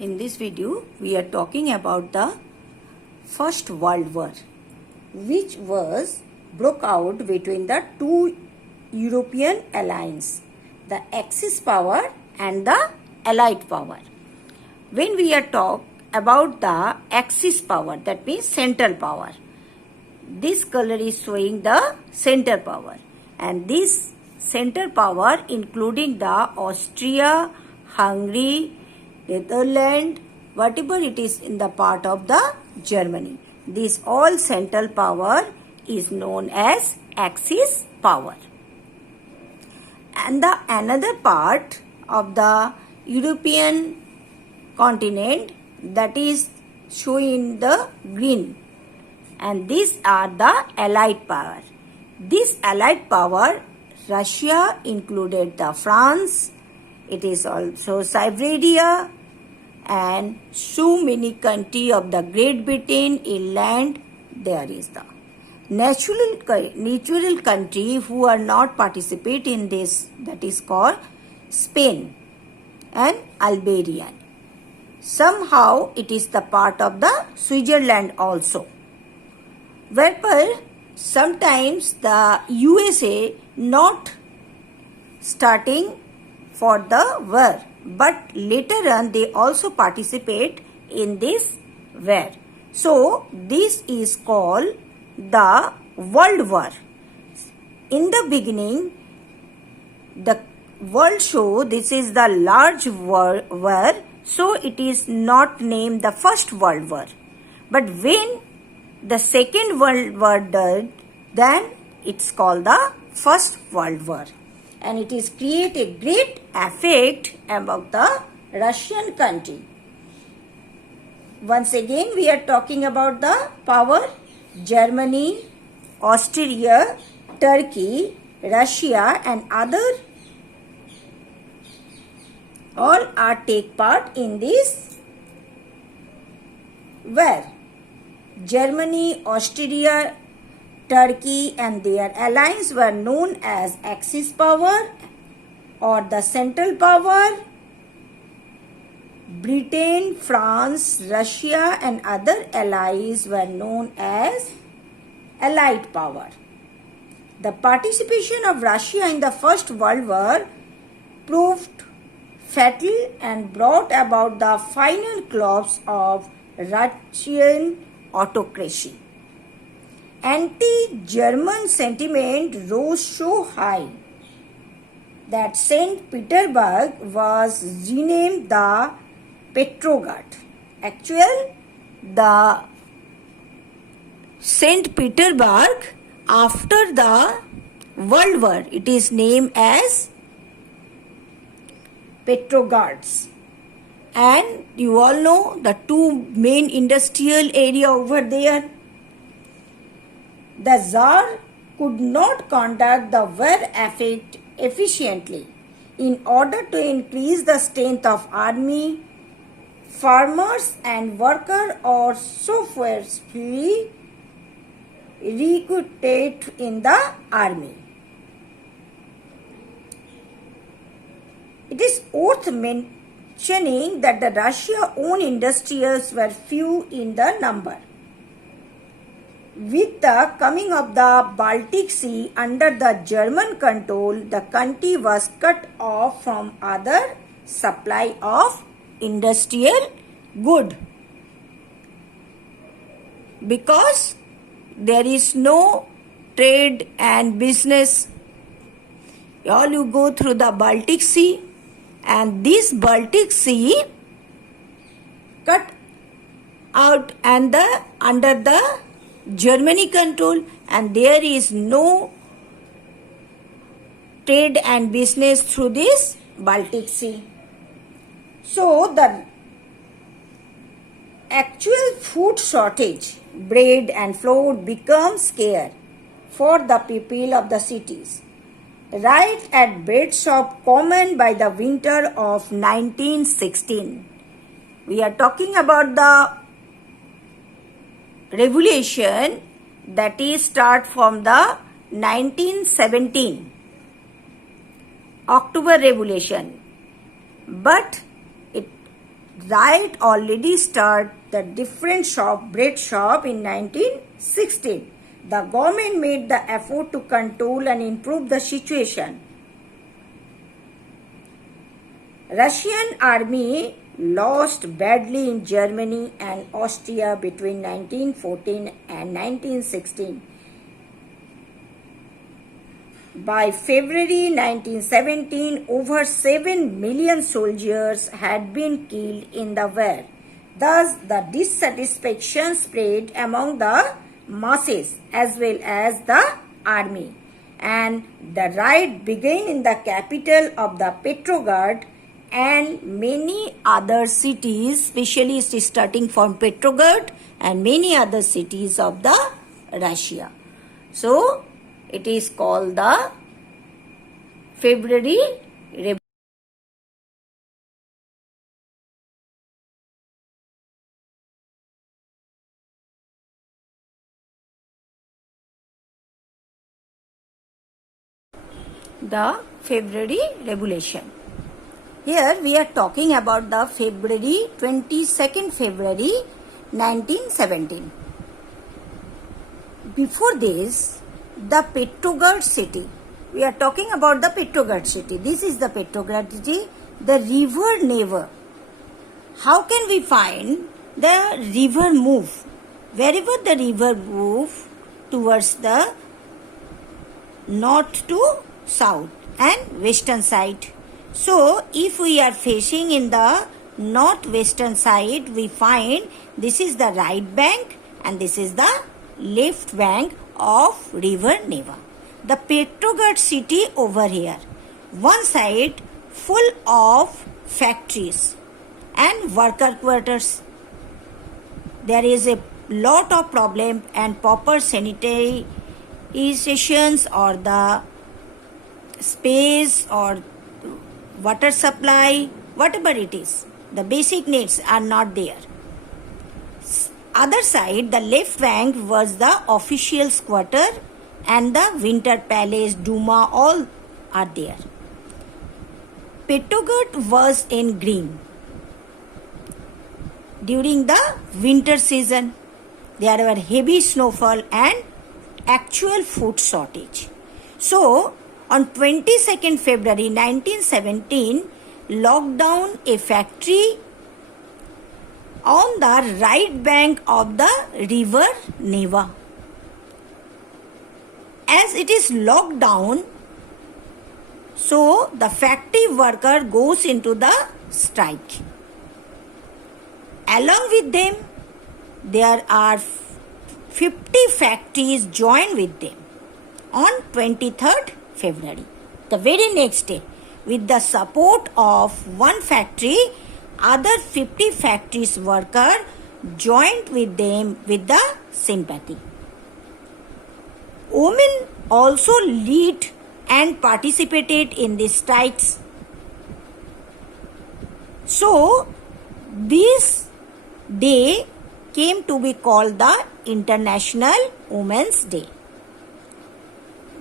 In this video, we are talking about the First World War, which was broke out between the two European alliances, the Axis power and the Allied power. When we are talk about the Axis power, that means central power. This color is showing the center power, and this center power including the Austria, Hungary, Netherlands, whatever it is in the part of the Germany. This all central power is known as Axis power. And the another part of the European continent that is shown in the green, and these are the Allied power. This Allied power, Russia included the France, it is also Siberia, and so many countries of the Great Britain, Ireland. There is the natural country who are not participate in this, that is called Spain and Albania. Somehow it is the part of the Switzerland also. Whereby sometimes the USA not starting for the war, but later on they also participate in this war. So this is called the World War. In the beginning, the world show this is the large war, so it is not named the First World War. But when the Second World War done, then it's called the First World War. And it is create a great effect about the Russian country. Once again, we are talking about the power: Germany, Austria, Turkey, Russia, and other all are take part in this war. Germany, Austria, Turkey and their allies were known as Axis power or the central power. Britain, France, Russia and other allies were known as Allied power. The participation of Russia in the First World War proved fatal and brought about the final collapse of Russian autocracy. Anti-German sentiment rose so high that St. Petersburg was renamed the Petrograd. Actually, the St. Petersburg after the World War, it is named as Petrograds. And you all know the two main industrial area over there. The Tsar could not conduct the war effort efficiently. In order to increase the strength of army, farmers and workers are so forcefully recruited in the army. It is worth mentioning that the Russia's own industries were few in the number. With the coming of the Baltic Sea under the German control, the country was cut off from other supply of industrial good, because there is no trade and business. All you go through the Baltic Sea, and this Baltic Sea cut out and under the Germany control, and there is no trade and business through this Baltic Sea. So the actual food shortage, bread and flour becomes scarce for the people of the cities. Right at bread shop common by the winter of 1916. We are talking about the revolution that is start from the 1917 October Revolution, but it riot already started the different bread shop in 1916. The government made the effort to control and improve the situation. Russian army lost badly in Germany and Austria between 1914 and 1916. By February 1917, over 7 million soldiers had been killed in the war. Thus, the dissatisfaction spread among the masses as well as the army. And the riot began in the capital of the Petrograd and many other cities, especially it is starting from Petrograd and many other cities of the Russia. So, it is called the February Revolution. The February Revolution. Here we are talking about the 22nd February 1917. Before this, the Petrograd city. We are talking about the Petrograd city. This is the Petrograd city, the river Neva. How can we find the river move? Wherever the river move towards the north to south and western side. So, if we are facing in the northwestern side, we find this is the right bank and this is the left bank of river Neva. The Petrograd city over here, one side full of factories and worker quarters. There is a lot of problem and proper sanitary stations or the space or water supply, whatever it is, the basic needs are not there. Other side, the left bank was the officials' quarter and the Winter Palace, Duma, all are there. Petrograd was in green. During the winter season, there were heavy snowfall and actual food shortage. So, on 22nd February 1917, locked down a factory on the right bank of the river Neva. As it is locked down, so the factory worker goes into the strike. Along with them, there are 50 factories joined with them on 23rd February. The very next day, with the support of one factory, other 50 factories worker joined with them with the sympathy. Women also lead and participated in the strikes. So, this day came to be called the International Women's Day.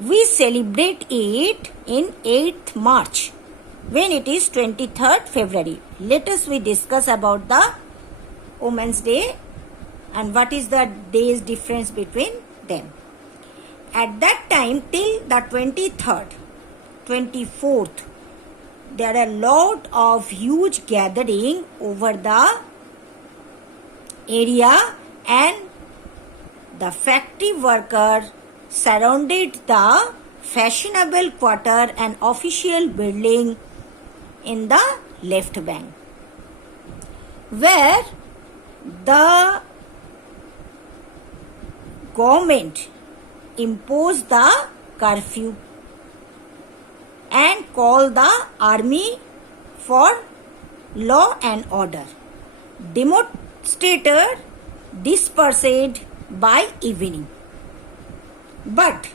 We celebrate it in 8th March when it is 23rd February. Let us we discuss about the Women's Day and what is the day's difference between them. At that time till the 23rd, 24th, there are a lot of huge gathering over the area and the factory worker surrounded the fashionable quarter and official building in the left bank, where the government imposed the curfew and called the army for law and order. Demonstrators dispersed by evening. But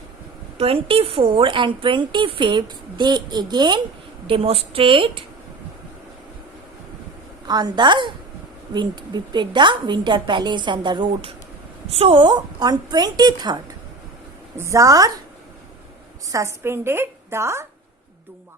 24 and 25th they again demonstrate on the Winter Palace and the road. So on 23rd, Tsar suspended the Duma.